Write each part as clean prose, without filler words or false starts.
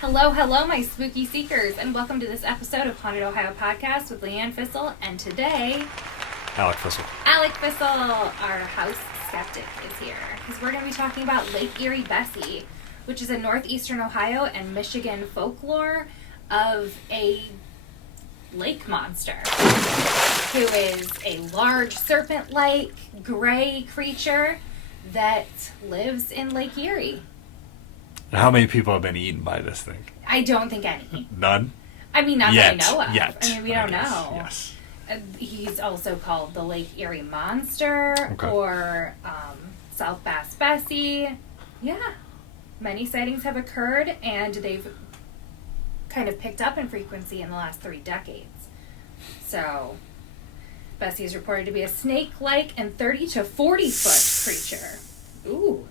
Hello, hello, my spooky seekers, and welcome to this episode of Haunted Ohio Podcast with Leanne Fissel, and today, Alec Fissel, our house skeptic, is here, because we're going to be talking about Lake Erie Bessie, which is a northeastern Ohio and Michigan folklore of a lake monster, who is a large serpent-like gray creature that lives in Lake Erie. how many people have been eaten by this thing? I don't think any. None? I mean, not Yet. that I know of. Yet. I mean, we don't know. Yes. He's also called the Lake Erie Monster, Okay. or South Bass Bessie. Yeah. Many sightings have occurred, and they've kind of picked up in frequency in the last 3 decades. So, Bessie is reported to be a snake-like and 30 to 40-foot creature. Ooh,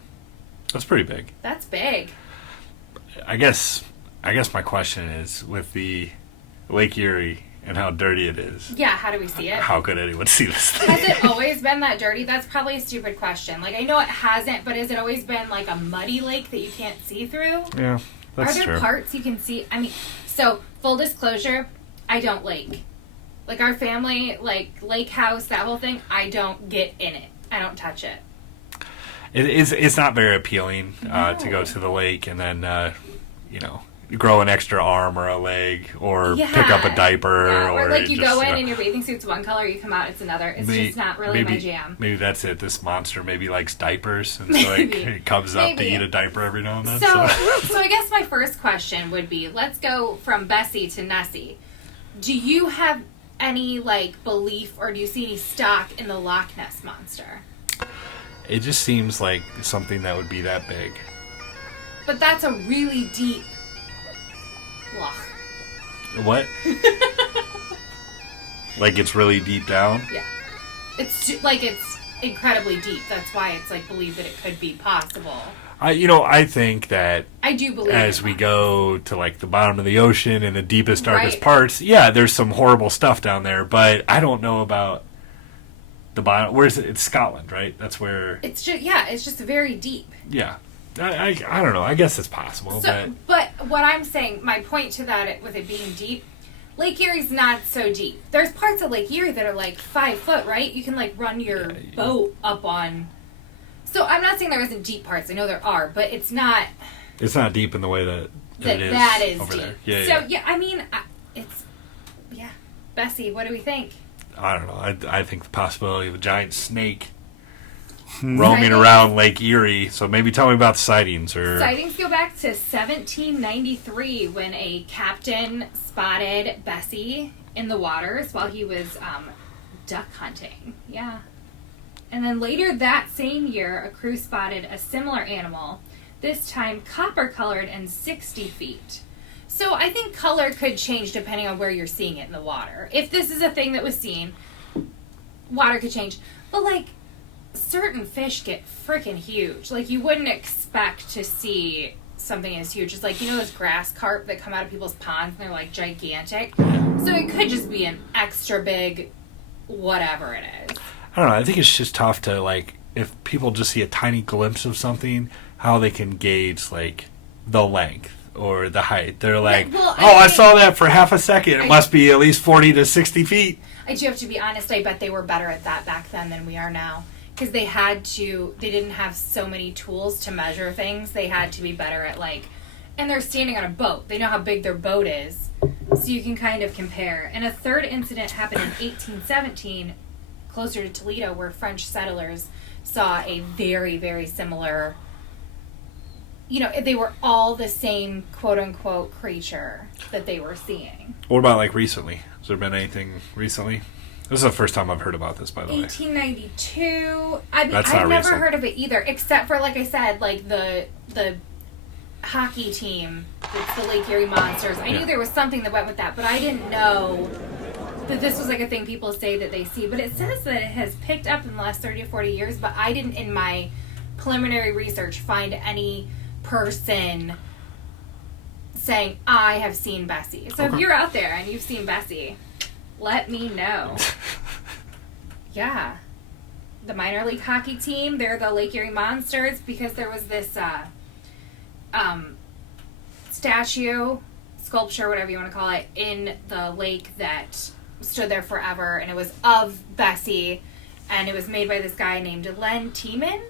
That's pretty big. that's big. I guess my question is, with the Lake Erie and how dirty it is, Yeah, how do we see it? how could anyone see this thing? Has it always been that dirty? That's probably a stupid question. Like, I know it hasn't, but has it always been like a muddy lake that you can't see through? Yeah, that's Are there true. parts you can see? I mean, so, full disclosure, I don't lake. Like, our family, like, lake house, that whole thing, I don't get in it. I don't touch it. It's not very appealing to No. go to the lake and then, grow an extra arm or a leg or pick up a diaper. Yeah, or like you just, go in and your bathing suit's one color, you come out, it's another. It's just not really my jam. Maybe that's it. This monster maybe likes diapers, and so it comes up to eat a diaper every now and then. So I guess my first question would be, let's go from Bessie to Nessie. Do you have any, like, belief, or do you see any stock in the Loch Ness Monster? It just seems like something that would be that big. But that's a really deep loch. What? Like it's really deep down? Yeah. It's incredibly deep. That's why it's, like, believed that it could be possible. I think that I do believe as in we that. go to, like, the bottom of the ocean and the deepest, darkest Right. parts, yeah, there's some horrible stuff down there, but I don't know about the bottom. Where's it? It's Scotland, right? That's where... It's just very deep. Yeah. I don't know. I guess it's possible, But what I'm saying, my point to that, with it being deep, Lake Erie's not so deep. There's parts of Lake Erie that are like 5 foot, right? You can, like, run your boat up on. So I'm not saying there isn't deep parts. I know there are, but it's not. It's not deep in the way that it is that is over deep. there. Yeah, So yeah. I mean, Bessie, what do we think? I don't know. I think the possibility of a giant snake roaming around Lake Erie. So maybe tell me about the sightings. Sightings go back to 1793 when a captain spotted Bessie in the waters while he was duck hunting. Yeah. And then later that same year, a crew spotted a similar animal, this time copper-colored and 60 feet. So I think color could change depending on where you're seeing it in the water. If this is a thing that was seen, water could change. But, like, certain fish get freaking huge. Like, you wouldn't expect to see something as huge as, like, those grass carp that come out of people's ponds and they're, like, gigantic. So it could just be an extra big whatever it is. I don't know. I think it's just tough to, like, if people just see a tiny glimpse of something, how they can gauge, like, the length or the height. They're like, I saw that for half a second. It must be at least 40 to 60 feet. I do have to be honest, I bet they were better at that back then than we are now. Because they didn't have so many tools to measure things. They had to be better at, like, and they're standing on a boat. They know how big their boat is. So you can kind of compare. And a third incident happened in 1817, closer to Toledo, where French settlers saw a very, very similar, they were all the same quote-unquote creature that they were seeing. What about, like, recently? Has there been anything recently? This is the first time I've heard about this, by the way. 1892. I mean, That's I've not never recent. heard of it either, except for, like I said, like the hockey team, it's the Lake Erie Monsters. I knew there was something that went with that, but I didn't know that this was, like, a thing people say that they see. But it says that it has picked up in the last 30 to 40 years, but I didn't, in my preliminary research, find any person saying, I have seen Bessie. So if you're out there and you've seen Bessie, let me know. Yeah. The minor league hockey team, they're the Lake Erie Monsters, because there was this statue, sculpture, whatever you want to call it, in the lake that stood there forever, and it was of Bessie, and it was made by this guy named Len Tiemann,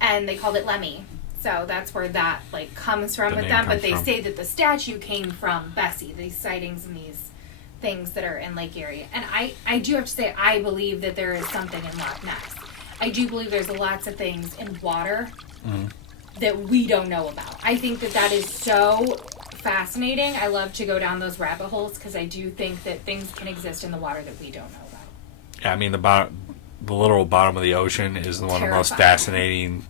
and they called it Lemmy. So that's where that like comes from with them. But they say that the statue came from Bessie, these sightings and these things that are in Lake Erie. And I do have to say, I believe that there is something in Loch Ness. I do believe there's lots of things in water that we don't know about. I think that that is so fascinating. I love to go down those rabbit holes because I do think that things can exist in the water that we don't know about. Yeah, I mean, the literal bottom of the ocean is one of the most fascinating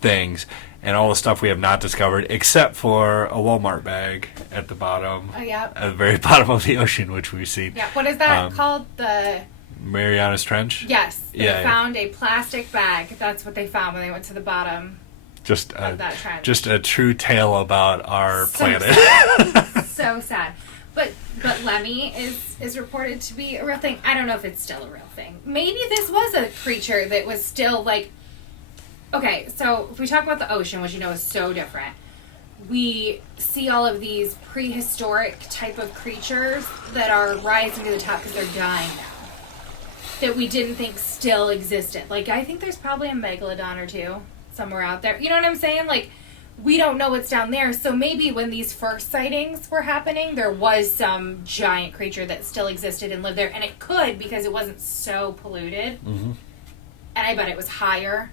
things. And all the stuff we have not discovered, except for a Walmart bag at the bottom. Oh, yeah. At the very bottom of the ocean, which we've seen. Yeah, what is that called? The Marianas Trench? Yes. They found a plastic bag. That's what they found when they went to the bottom of that trench. Just a true tale about our planet. Sad. So sad. But Lemmy is reported to be a real thing. I don't know if it's still a real thing. Maybe this was a creature that was still like... Okay, so if we talk about the ocean, which you know is so different, we see all of these prehistoric type of creatures that are rising to the top because they're dying now, that we didn't think still existed. Like, I think there's probably a megalodon or two somewhere out there. You know what I'm saying? Like, we don't know what's down there. So maybe when these first sightings were happening, there was some giant creature that still existed and lived there. And it could because it wasn't so polluted. Mm-hmm. And I bet it was higher.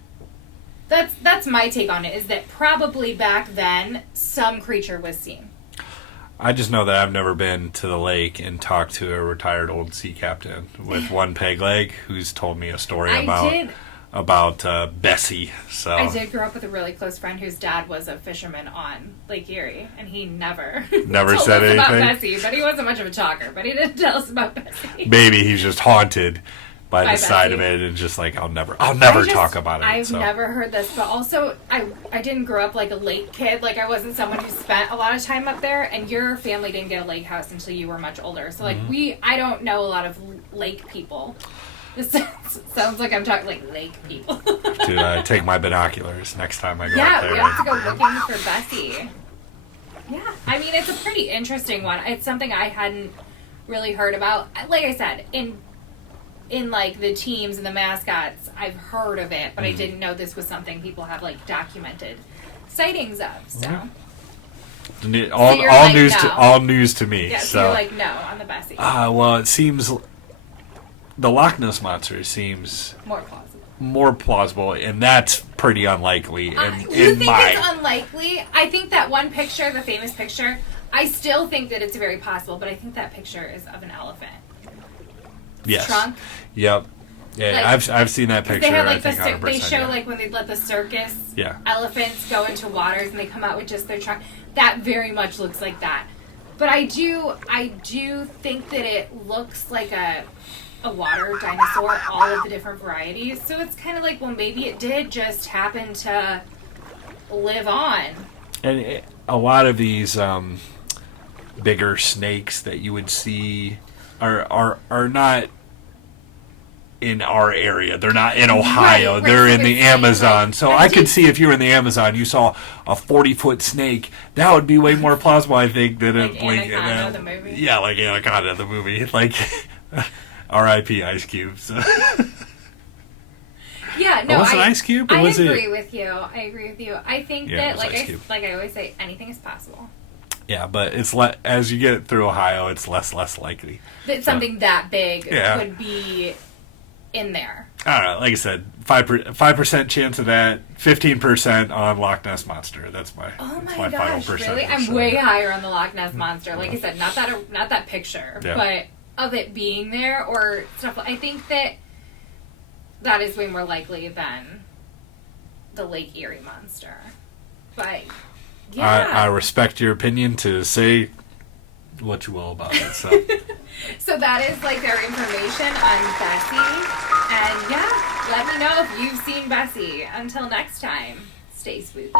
That's my take on it, is that probably back then, some creature was seen. I just know that I've never been to the lake and talked to a retired old sea captain with one peg leg who's told me a story about Bessie. So I did grow up with a really close friend whose dad was a fisherman on Lake Erie, and he never said told us anything about Bessie, but he wasn't much of a talker, but he didn't tell us about Bessie. Maybe he's just haunted by the side of it and just like I'll never talk about it. I've never heard this, but also I didn't grow up like a lake kid. Like I wasn't someone who spent a lot of time up there, and your family didn't get a lake house until you were much older. So like I don't know a lot of lake people. This sounds like I'm talking like lake people. To take my binoculars next time I go up there. Yeah, we have to go looking for Bessie. Yeah, I mean it's a pretty interesting one. It's something I hadn't really heard about. Like I said, in like the teams and the mascots, I've heard of it, but I didn't know this was something people have like documented sightings of. So all news to me. Yeah, so you're like no on the Bessie. Well, it seems the Loch Ness monster seems more plausible, and that's pretty unlikely. You think it's unlikely? I think that one picture, the famous picture, I still think that it's very possible, but I think that picture is of an elephant. Yes. Trunk. Yep. Yeah, like, I've seen that picture. They have like they show like when they let the circus elephants go into waters and they come out with just their trunk. That very much looks like that. But I do think that it looks like a water dinosaur, all of the different varieties. So it's kind of like, well, maybe it did just happen to live on. And a lot of these bigger snakes that you would see are not in our area. They're not in Ohio. Right. They're in the Amazon. So I could see if you were in the Amazon, you saw a 40-foot snake. That would be way more plausible, I think, than Anaconda, the movie. Yeah, like Anaconda, the movie. Like R.I.P. Ice Cube. So. Yeah, no, was it Ice Cube? I agree with you. I think that, like I always say, anything is possible. Yeah, but it's as you get through Ohio, it's less likely that something that big could be in there. I don't know. Like I said, 5% chance of that, 15% on Loch Ness monster. That's my final percentage. Really? I'm way higher on the Loch Ness monster. Like I said, not that picture, but of it being there or stuff. I think that is way more likely than the Lake Erie monster. But yeah, I respect your opinion to say what you will about it. So, so that is like their information on Bessie. And yeah, let me know if you've seen Bessie. Until next time, stay spooky.